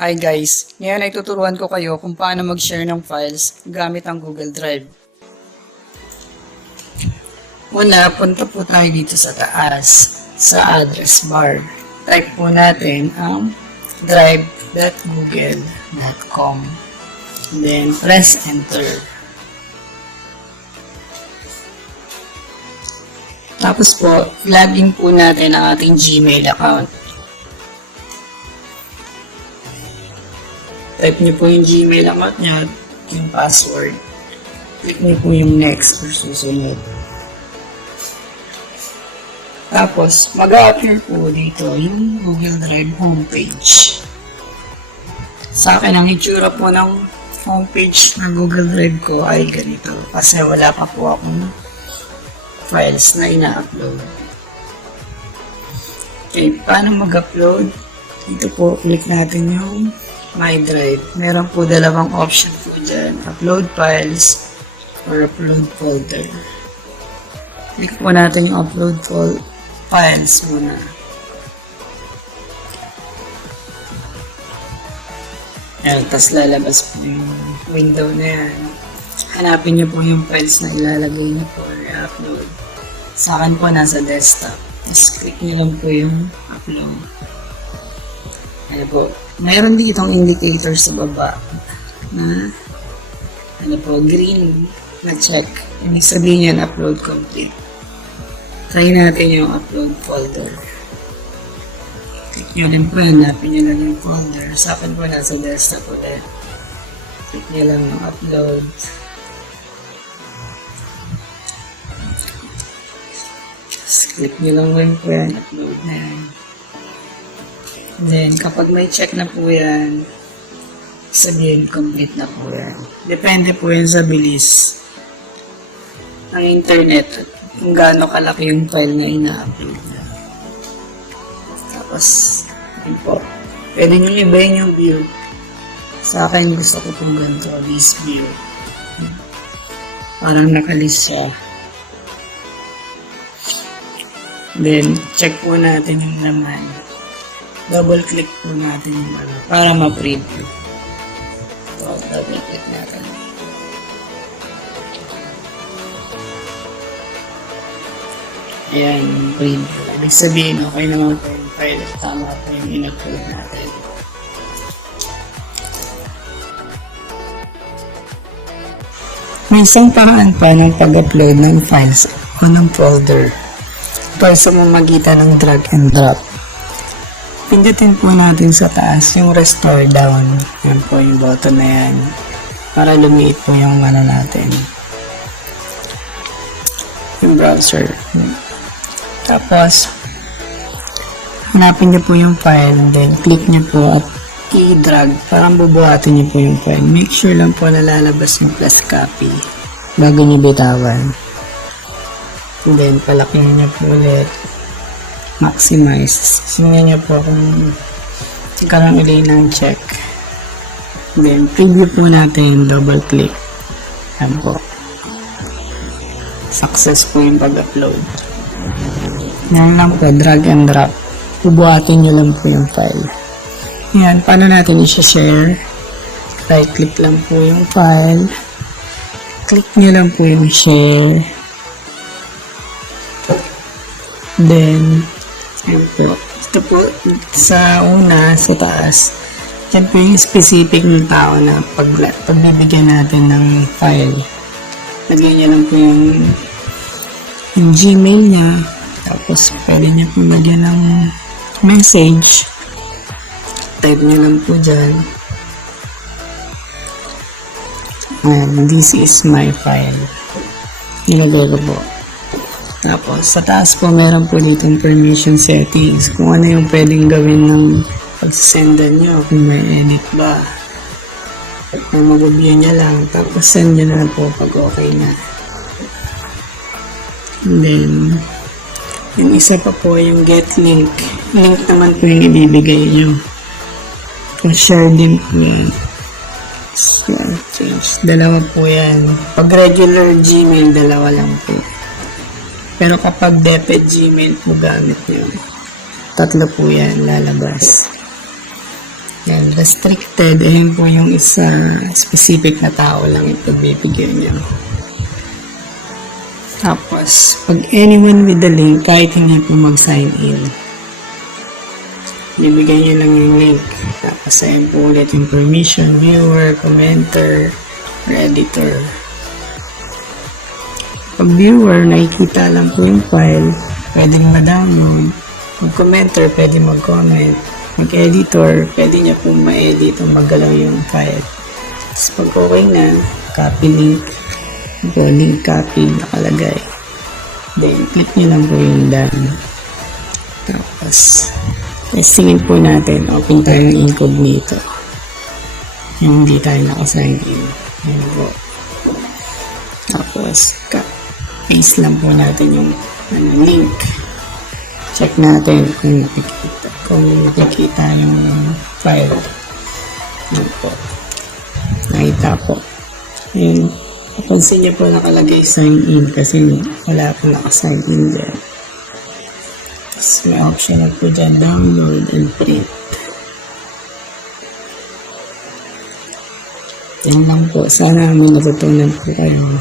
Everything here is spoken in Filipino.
Hi guys! Ngayon ay tuturuan ko kayo kung paano mag-share ng files gamit ang Google Drive. Una, punta po tayo dito sa taas, sa address bar. Type po natin ang drive.google.com. Then, press enter. Tapos po, login po natin ang ating Gmail account. Type niyo po yung Gmail account niya, yung password. Click niyo po yung next or susunod. Tapos, mag-a-appear po dito yung Google Drive homepage. Sa akin, ang itsura po ng homepage ng Google Drive ko ay ganito. Kasi wala pa po akong files na ina-upload. Okay, paano mag-upload? Dito po, click natin yung My Drive. Meron po dalawang option po dyan. Upload files or upload folder. Click po natin yung upload files muna. Ayan, tapos lalabas po yung window na yan. Hanapin niyo po yung files na ilalagay niyo po or upload. Sa akin po nasa desktop. Tapos click niyo lang po yung upload. Ano po, mayroon ditong indicator sa baba na green na check. Ibig sabihin yan, upload complete. Try natin yung upload folder. Click nyo lang po, hanapin nyo lang yung folder. Sa akin po nasa desktop ulit. Click nyo lang yung upload. Click nyo lang rin po yan, upload na yan. Then, kapag may check na po yan, sabihin complete na po yan. Depende po yan sa bilis ng internet at kung gaano kalaki yung file na ina-upload na. Tapos, yun po. Pwede nyo ibahin yung view. Sa akin, gusto ko pong ganito, this view. Parang nakalist siya. Then, check po natin yung laman. Double click po natin yung para ma-preview. So, double click natin. Ayan, preview. Ibig sabihin, okay naman po yung file at tama po yung in-upload natin. May isang paraan pa ng pag-upload ng files o ng folder. Ito ay sa mamagitan ng drag and drop. Pindutin po natin sa taas yung restore down. Yan po yung button na yan. Para lumiit po yung natin. Yung browser. Tapos, hanapin niyo po yung file. Then, click niyo po at i-drag. Parang bubuhatin niyo po yung file. Make sure lang po na lalabas yung plus copy bago niyo bitawan. And then, palakin niyo po ulit. Maximize. Tingnan niyo po kung karoon ulit ng check. Then, preview po natin. Double click. Yan po. Success po yung pag-upload. Yan lang po. Drag and drop. Bubuhatin nyo lang po yung file. Yan. Paano natin i-share? Right click lang po yung file. Click nyo lang po yung share. Then, yan po. Ito po, sa una, sa taas, yan po yung specific ng tao na pagbibigyan natin ng file. Lagyan niya lang po yung Gmail niya. Tapos, pwede niya po lagyan ng message. Type niya lang po dyan. This is my file. Nilagay ko po. Tapos, sa taas po, meron po ditong permission settings. Kung ano yung pwedeng gawin ng pagsasendan nyo. Kung may edit ba. Mag-view niya lang. Tapos, send nyo na po pag okay na. And then, yung isa pa po, yung get link. Link naman po yung ibibigay nyo. Kung share din po yan. So, change. Dalawa po yan. Pag regular Gmail, dalawa lang po. Pero kapag DepEd Gmail po gamit nyo, tatlo po yan lalabas. Yan, restricted, ayun po yung isa specific na tao lang ipagbibigyan nyo. Tapos, pag anyone with the link, kahit hindi po mag-sign in, bibigyan nyo lang yung link. Tapos, ayun po ulit yung permission, viewer, commenter, or editor. Pag viewer, nakikita lang po yung file, pwedeng ma-download. Mag-commenter, pwede mag-comment. Mag-editor, pwede niya po ma-edit o maggalaw yung file. Tapos pag okay na, copy link. Po, link copy nakalagay. Then, click nyo lang po yung done. Tapos, testingin po natin. Open tayo ng incognito. Yung hindi tayo nakasign in. Ayan po. Tapos, paste lang po natin yung link. Check natin kung nakikita yung file. Ayan po. Nakita po. Ayan. Napansin niyo po nakalagay sign in kasi wala po nakasign in dyan. Tapos may option na po dyan, download and print. Yan lang po. Sana may natutunan po kayo.